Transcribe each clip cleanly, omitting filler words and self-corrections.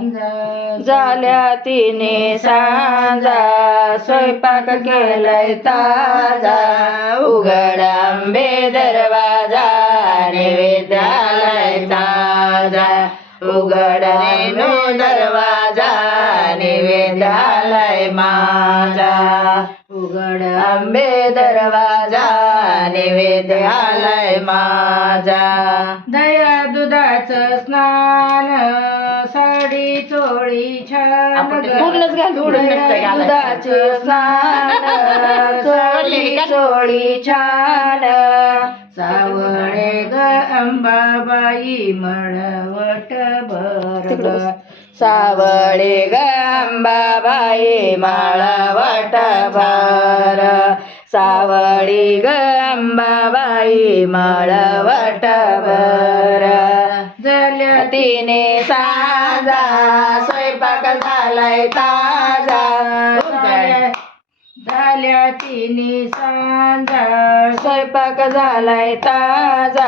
झाल्या तिने सांजा स्वयंपाक केलाय ताजा उघड आंबे दरवाजा नैवेद्यालाय ताजा उघड रेणू दरवाजा नैवेद्यालाय माझा उघड आंबे दरवाजा नैवेद्यालाय माझा दया दुधाचं स्नान साडी चोळी छान दुधाचं स्नान साडी चोळी छान सावळे ग अंबाबाई मळवट भर सावळे ग अंबाबाई माळवट भर सावळी ग अंबाबाई माळवट भर झाल्या तिने साजा स्वयंपाक झालाय ताजा झाल्या तिने सांजा स्वयंपाक झालाय ताजा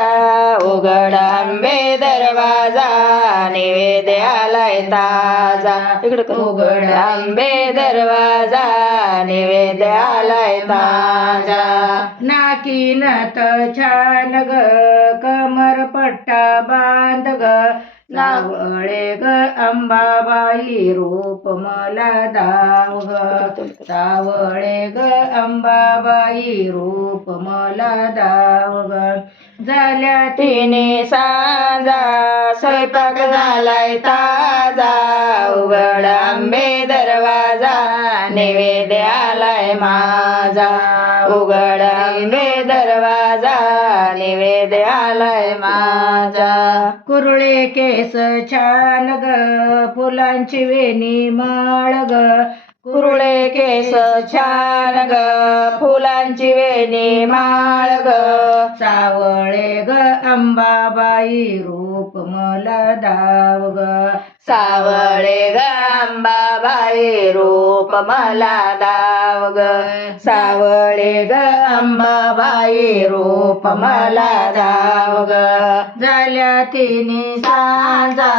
उघड आंबे दरवाजा नैवेद्यालाय ताजा इकडे उघड आंबे दरवाजा नैवेद्यालाय ताजा नाकी नथ छान ग कमर पट्टा बांध ग सावळे ग अंबाबाई रूप मला दाव ग सावळे ग अंबाबाई रूप मला दाव ग झाल्या तिने सांजा स्वयंपाक झालाय ताजा उघड आंबे दरवाजा नैवेद्यालाय माझा उघड आंबे दरवाजा नैवेद्यालाय माझा कुरळे केस छान ग फुलांची वेणी माळ ग कुरळे केस छान ग फुलांची वेणी माळ ग सावळे ग अंबाबाई रूप मला दाव ग सावळे ग अंबाबाई रूप मला दाव ग सावळे ग अंबाबाई रूप मला दाव ग झाल्या तिने सांजा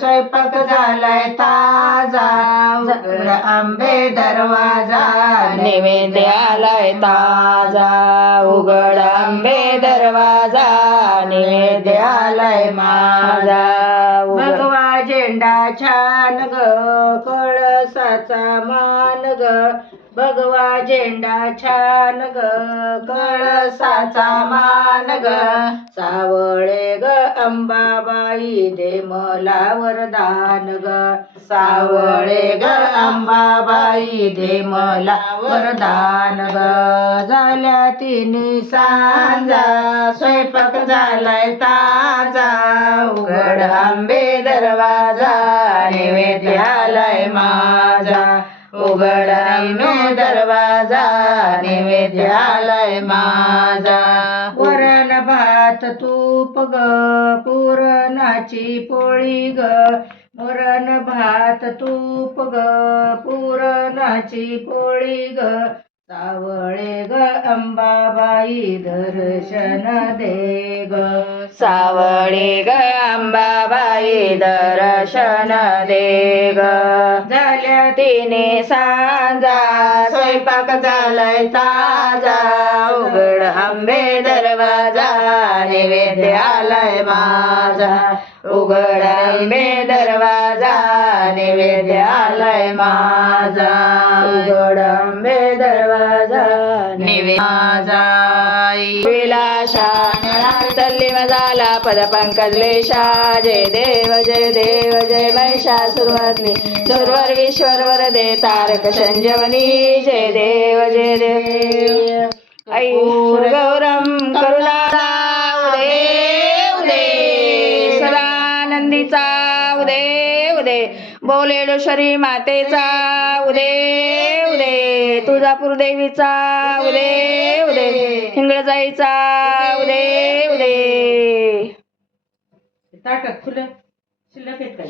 स्वयंपाक झालाय ताजा उघड आंबे दरवाजा नैवेद्यालाय ताजा उघड आंबे दरवाजा नैवेद्यालाय माझा भगवा झेंडा छान ग कळसाचा मान ग भगवा झेंडा छान ग कळसाचा मान ग सावळे ग अंबाबाई दे मला वरदान ग सावळे ग अंबाबाई दे मला वरदान ग झाल्या तिने सांजा स्वयंपाक झालाय ताजा उघड आंबे दरवाजा नैवेद्यालाय माझा उघड आंबे दरवाजा नैवेद्यालाय माझा वरण भात तूप ग पुरणाची पोळी ग वरण भात तूप ग पुरणाची पोळी ग सावळे ग अंबाबाई दर्शन दे ग सावळे ग अंबाबाई दर्शन दे ग झाल्या तिने सांजा स्वयंपाक झालाय ताजा उघड आंबे दरवाजा नैवेद्यालाय माझा उघड आंबे दरवाजा नैवेद्यालाय माझा उघड आंबे दरवाजा नैवेद्याजा विलासा तल्ली झाला पद पंकज लेशा जय देव जय महिषासुरमर्दिनी सुरवर वरदे तारक संजीवनी जय देव ऐ गौरम करुणा उदे सदानंदीचा उदे बोलेश्वरी मातेचा उदे तुळजापूर देवीचा उदे हिंगळजाईचा उदे ताटात फुलं शिल्लक आहेत का?